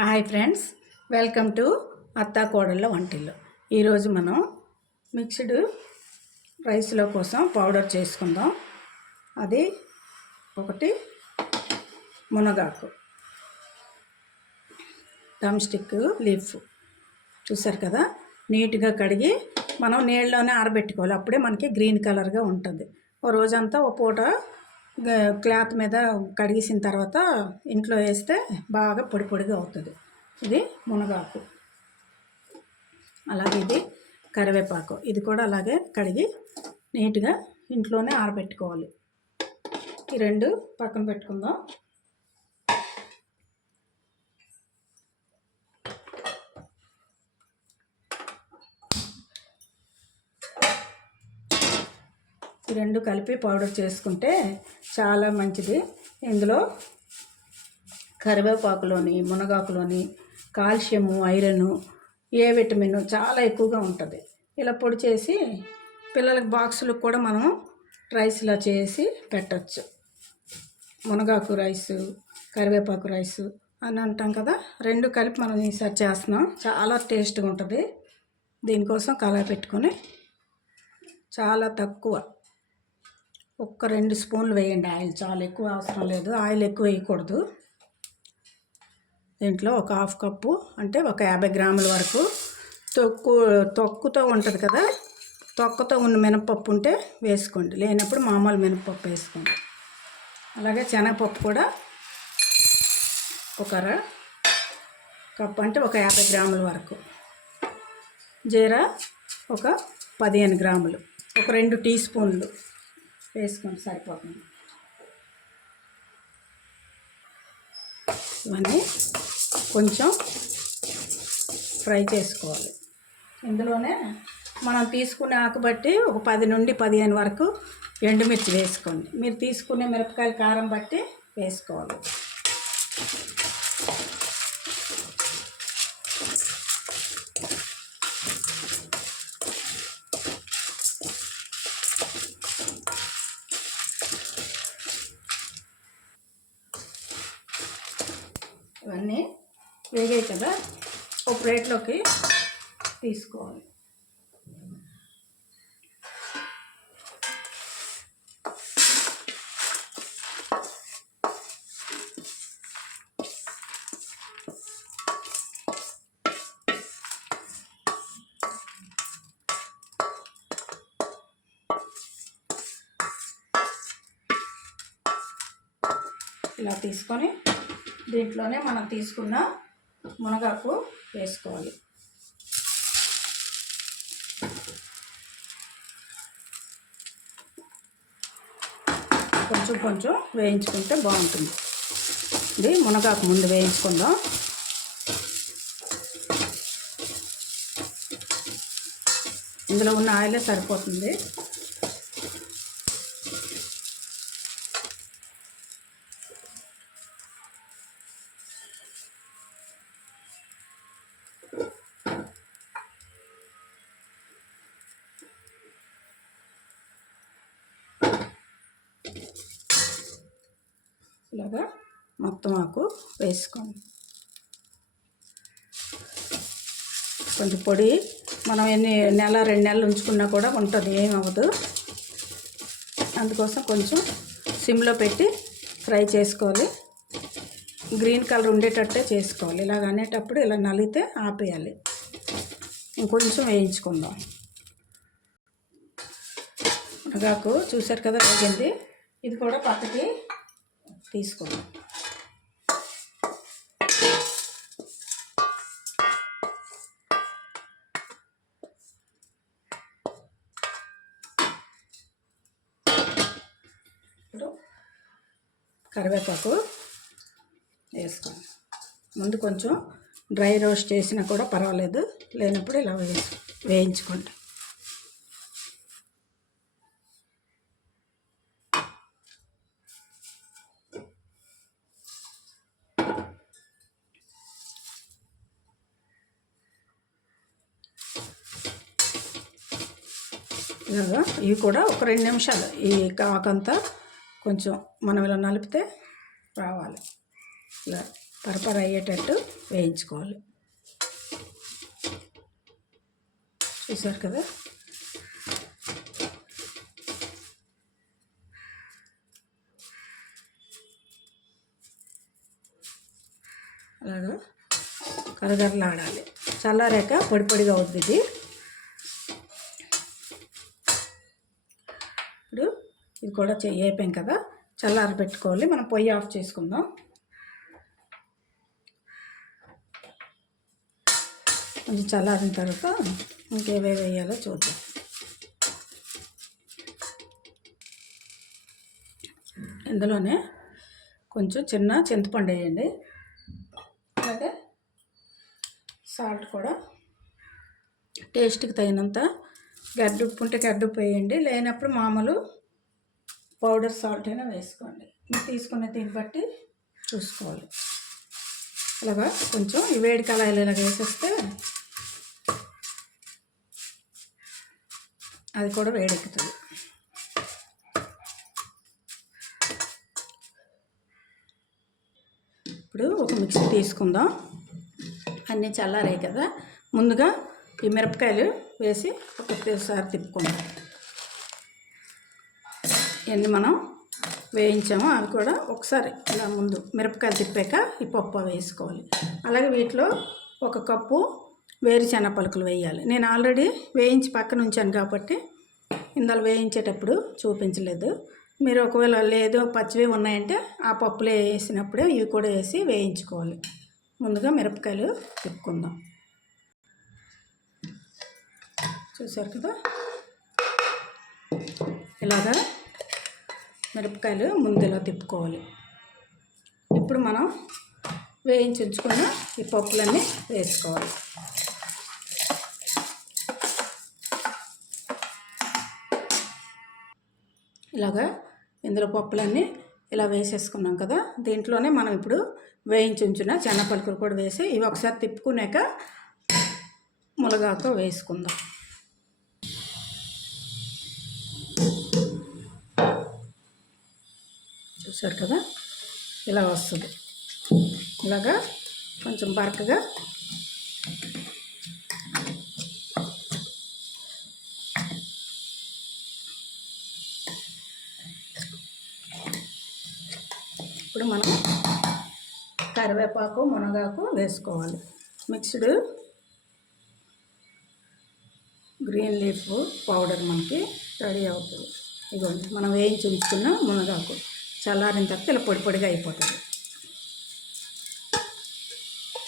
Hi friends welcome to అత్తా కోడళ్ళ వంటిల్లు. ఈరోజు మనం మిక్స్డ్ రైస్లో కోసం పౌడర్ చేసుకుందాం. అది ఒకటి మునగాకు. Drumstick leaf. చూసారు కదా? నీట్గా కడిగి మనం నీళ్ళలోనే ఆరబెట్టుకోవాలి. అప్పుడే మనకి గ్రీన్ కలర్గా ఉంటుంది. ఓ రోజంతా ఓ పూట క్లాత్ మీద కడిగేసిన తర్వాత ఇంట్లో వేస్తే బాగా పొడి పొడిగా అవుతుంది. ఇది మునగాకు. అలాగే ఇది కరివేపాకు. ఇది కూడా అలాగే కడిగి నీట్గా ఇంట్లోనే ఆరబెట్టుకోవాలి. ఈ రెండు పక్కన పెట్టుకుందాం. రెండు కలిపి పౌడర్ చేసుకుంటే చాలా మంచిది. ఇందులో కరివేపాకులోని మునగాకులోని కాల్షియము ఐరన్ ఏ విటమిన్ చాలా ఎక్కువగా ఉంటుంది. ఇలా పొడి చేసి పిల్లలకి బాక్సులకు కూడా మనం రైస్లో చేసి పెట్టచ్చు. మునగాకు రైసు కరివేపాకు రైసు అని అంటాం కదా రెండు కలిపి మనం ఈసారి చేస్తున్నాం. చాలా టేస్ట్గా ఉంటుంది. దీనికోసం కళ పెట్టుకొని చాలా తక్కువ ఒక్క రెండు స్పూన్లు వేయండి ఆయిల్. చాలా ఎక్కువ అవసరం లేదు. ఆయిల్ ఎక్కువ వేయకూడదు. దీంట్లో ఒక హాఫ్ కప్పు అంటే ఒక యాభై గ్రాముల వరకు తొక్కు తొక్కుతో ఉంటుంది కదా? తొక్కతో ఉన్న మినపప్పు ఉంటే వేసుకోండి. లేనప్పుడు మామూలు మినపప్పు వేసుకోండి. అలాగే శనగపప్పు కూడా ఒక అర కప్పు అంటే ఒక యాభై గ్రాముల వరకు. జీరా ఒక పదిహేను గ్రాములు. ఒక రెండు టీ స్పూన్లు. వేసుకోండి సరిపోతుంది. ఇవన్నీ కొంచెం ఫ్రై చేసుకోవాలి. ఇందులోనే మనం తీసుకునే ఆకు బట్టి ఒక పది నుండి పదిహేను వరకు ఎండుమిర్చి వేసుకోండి. మీరు తీసుకునే మిరపకాయల కారం బట్టి వేసుకోవాలి. ఇవన్నీ వేగాయి కదా. ఒక ప్లేట్లోకి తీసుకోవాలి. ఇలా తీసుకొని దీంట్లోనే మనం తీసుకున్న మునగాకు వేసుకోవాలి. కొంచెం కొంచెం వేయించుకుంటే బాగుంటుంది. ఇది మునగాకు ముందు వేయించుకుందాం. ఇందులో ఉన్న ఆయిలే సరిపోతుంది. ఇలాగా మొత్తం ఆకు వేసుకోండి. కొంచెం పొడి మనం ఎన్ని నెల రెండు నెలలు ఉంచుకున్నా కూడా ఉంటుంది ఏం అవ్వదు. అందుకోసం కొంచెం సిమ్లో పెట్టి ఫ్రై చేసుకోవాలి. గ్రీన్ కలర్ ఉండేటట్టే చేసుకోవాలి. ఇలాగ అనేటప్పుడు ఇలా నలిగితే ఆపేయాలి. ఇంకొంచెం వేయించుకుందాం. మునగాకు చూశారు కదా వేగింది. ఇది కూడా పక్కకి తీసుకుందాం ఇప్పుడు కరివేపాకు వేసుకోండి ముందు కొంచెం డ్రై రోస్ట్ చేసినా కూడా పర్వాలేదు. లేనప్పుడు ఇలా వేసు వేయించుకోండి ఇవి కూడా ఒక రెండు నిమిషాలు. ఈ కాకంతా కొంచెం మనం ఇలా నలిపితే రావాలి. ఇలా పరపర అయ్యేటట్టు వేయించుకోవాలి. చూసారు కదా? అలాగా కరగరలాడాలి. చల్లారాక పొడి పొడిగా అవుద్ది ఇది ఇప్పుడు ఇది కూడా చెయ్యి అయిపోయాం కదా చల్లారి పెట్టుకోవాలి. మనం పొయ్యి ఆఫ్ చేసుకుందాం. కొంచెం చల్లారిన తర్వాత ఇంకేవేవి వేయాలో చూద్దాం. ఇందులోనే కొంచెం చిన్న చింతపండు వేయండి. అలాగే సాల్ట్ కూడా. టేస్ట్కి తగినంత గడ్డ ఉప్పు ఉంటే గడ్డ ఉప్పు వేయండి. లేనప్పుడు మామూలు పౌడర్ సాల్ట్ అయినా వేసుకోండి. తీసుకున్న తీసుకునే దీన్ని బట్టి చూసుకోవాలి. అలాగా? కొంచెం ఈ వేడి కళాయిలు ఇలా వేసేస్తే అది కూడా వేడెక్కుతుంది. ఇప్పుడు ఒక మిక్సీ తీసుకుందాం. అన్నీ చల్లారాయి కదా. ముందుగా ఈ మిరపకాయలు వేసి ఒకసారి తిప్పుకుందాం. ఇవన్నీ మనం వేయించాము అవి కూడా ఒకసారి ఇలా ముందు మిరపకాయలు తిప్పాక ఈ పప్పు వేసుకోవాలి. అలాగే వీటిలో ఒక కప్పు వేరుశెనగ పలుకులు వేయాలి. నేను ఆల్రెడీ వేయించి పక్కన ఉంచాను కాబట్టి ఇందులో వేయించేటప్పుడు చూపించలేదు. మీరు ఒకవేళ లేదు పచ్చివి ఉన్నాయంటే ఆ పప్పులో వేసినప్పుడే ఇవి కూడా వేసి వేయించుకోవాలి. ముందుగా మిరపకాయలు తిప్పుకుందాం. చూసారు కదా? ఇలాగా మిరపకాయలు ముందులో తిప్పుకోవాలి. ఇప్పుడు మనం వేయించి ఉంచుకున్న ఈ పప్పులన్నీ వేసుకోవాలి. ఇలాగా ఇందులో పప్పులన్నీ ఇలా వేసేసుకున్నాం కదా దీంట్లోనే మనం ఇప్పుడు వేయించి ఉంచిన చెన్నపలుకులు కూడా వేసి ఇవి ఒకసారి తిప్పుకున్నాక మునగాకు వేసుకుందాం. చూసారు కదా? ఇలా వస్తుంది. ఇలాగా కొంచెం బరకగా ఇప్పుడు మనం కరివేపాకు మునగాకు వేసుకోవాలి. మిక్స్డ్ గ్రీన్ లీఫ్ పౌడర్ మనకి రెడీ అవుతుంది. ఇదిగోండి మనం వేయించి ఉంచుకున్న మునగాకు. చల్లారిన తర్వాత ఇలా పొడి పొడిగా అయిపోతుంది.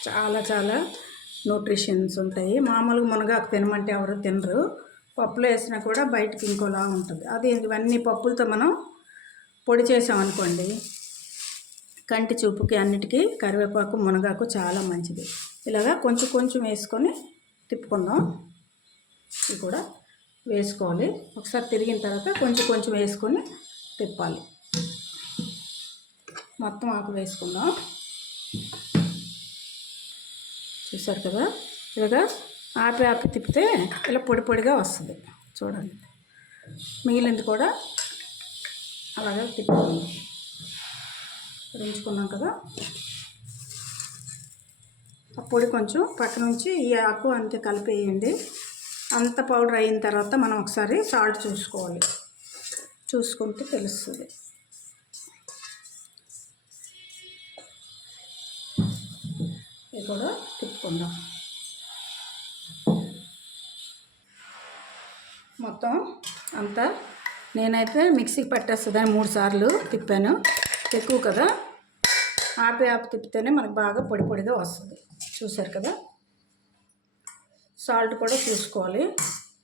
చాలా చాలా న్యూట్రిషన్స్ ఉంటాయి. మామూలుగా మునగాకు తినమంటే ఎవరు తినరు. పప్పులో వేసినా కూడా బయటకి ఇంకోలా ఉంటుంది. అది ఇవన్నీ పప్పులతో మనం పొడి చేసామనుకోండి కంటి చూపుకి అన్నిటికీ కరివేపాకు మునగాకు చాలా మంచిది. ఇలాగా కొంచెం కొంచెం వేసుకొని తిప్పుకుందాం. ఇది కూడా వేసుకోవాలి. ఒకసారి తిరిగిన తర్వాత కొంచెం కొంచెం వేసుకొని తిప్పాలి. మొత్తం ఆకు వేసుకుందాం. చూసారు కదా? ఇలాగా ఆపి ఆపి తిప్పితే ఇలా పొడి పొడిగా వస్తుంది. చూడండి. మిగిలింది కూడా అలాగే తిప్పుకుందాం రుంచుకున్నాం కదా? ఆ పొడి కొంచెం పక్క నుంచి ఈ ఆకు అంతే కలిపేయండి. అంత పౌడర్ అయిన తర్వాత మనం ఒకసారి సాల్ట్ చూసుకోవాలి. చూసుకుంటే తెలుస్తుంది. కూడా తిప్పుకుందాం. మొత్తం అంతా నేనైతే మిక్సీకి పట్టేస్తుందని మూడు సార్లు తిప్పాను. ఎక్కువ కదా? ఆపి ఆపి తిప్పితేనే మనకు బాగా పొడి పొడిగా వస్తుంది. చూసారు కదా? సాల్ట్ కూడా చూసుకోవాలి.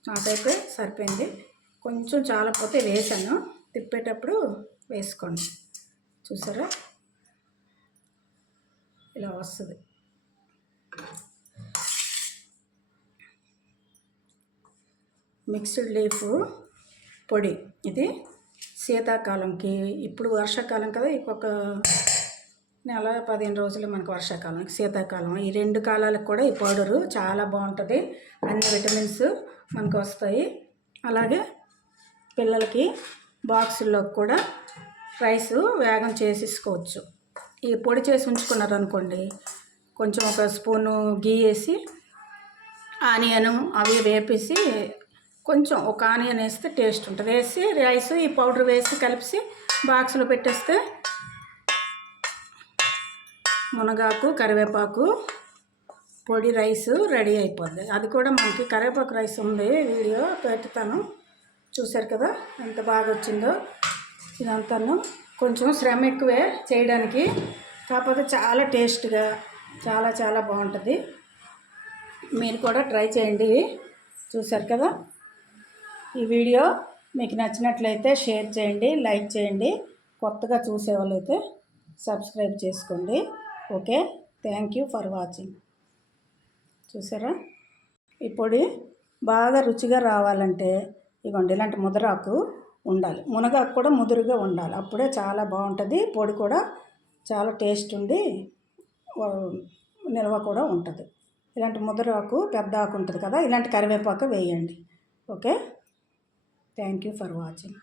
నాకైతే సరిపోయింది. కొంచెం చాలకపోతే వేసాను. తిప్పేటప్పుడు వేసుకోండి. చూసారా? ఇలా వస్తుంది. మిక్స్డ్ లీఫ్ పొడి. ఇది శీతాకాలంకి ఇప్పుడు వర్షాకాలం కదా ఇంకొక నెల పదిహేను రోజులు మనకు వర్షాకాలం శీతాకాలం. ఈ రెండు కాలాలకు కూడా ఈ పౌడరు చాలా బాగుంటుంది. అన్ని విటమిన్స్ మనకు వస్తాయి. అలాగే పిల్లలకి బాక్సుల్లో కూడా రైస్ వేగం చేసేసుకోవచ్చు. ఈ పొడి చేసి ఉంచుకున్నారనుకోండి కొంచెం ఒక స్పూను గీ వేసి ఆనియను అవి వేపేసి కొంచెం ఒక ఆనియన్ వేస్తే టేస్ట్ ఉంటుంది. వేసి రైస్ ఈ పౌడర్ వేసి కలిపి బాక్స్లో పెట్టేస్తే మునగాకు కరివేపాకు పొడి రైస్ రెడీ అయిపోద్ది. అది కూడా మనకి కరివేపాకు రైస్ ఉంది వీడియో పెడతాను. చూశారు కదా ఎంత బాగా వచ్చిందో ఇదంతాను. కొంచెం శ్రమ ఎక్కువే చేయడానికి. కాకపోతే చాలా టేస్ట్గా చాలా చాలా బాగుంటుంది. మీరు కూడా ట్రై చేయండి. చూశారు కదా? ఈ వీడియో మీకు నచ్చినట్లయితే షేర్ చేయండి లైక్ చేయండి. కొత్తగా చూసేవాళ్ళైతే సబ్స్క్రైబ్ చేసుకోండి. Okay? Thank you for watching. చూసారా? ఈ పొడి బాగా రుచిగా రావాలంటే ఇగోండి ఇలాంటి ముదరాకు ఉండాలి. మునగాకు కూడా ముదురుగా ఉండాలి. అప్పుడే చాలా బాగుంటుంది. పొడి కూడా చాలా టేస్ట్ ఉండి నిల్వ కూడా ఉంటుంది. ఇలాంటి ముదరాకు పెద్ద ఆకు ఉంటుంది కదా ఇలాంటి కరివేపాకు వేయండి. Okay? Thank you for watching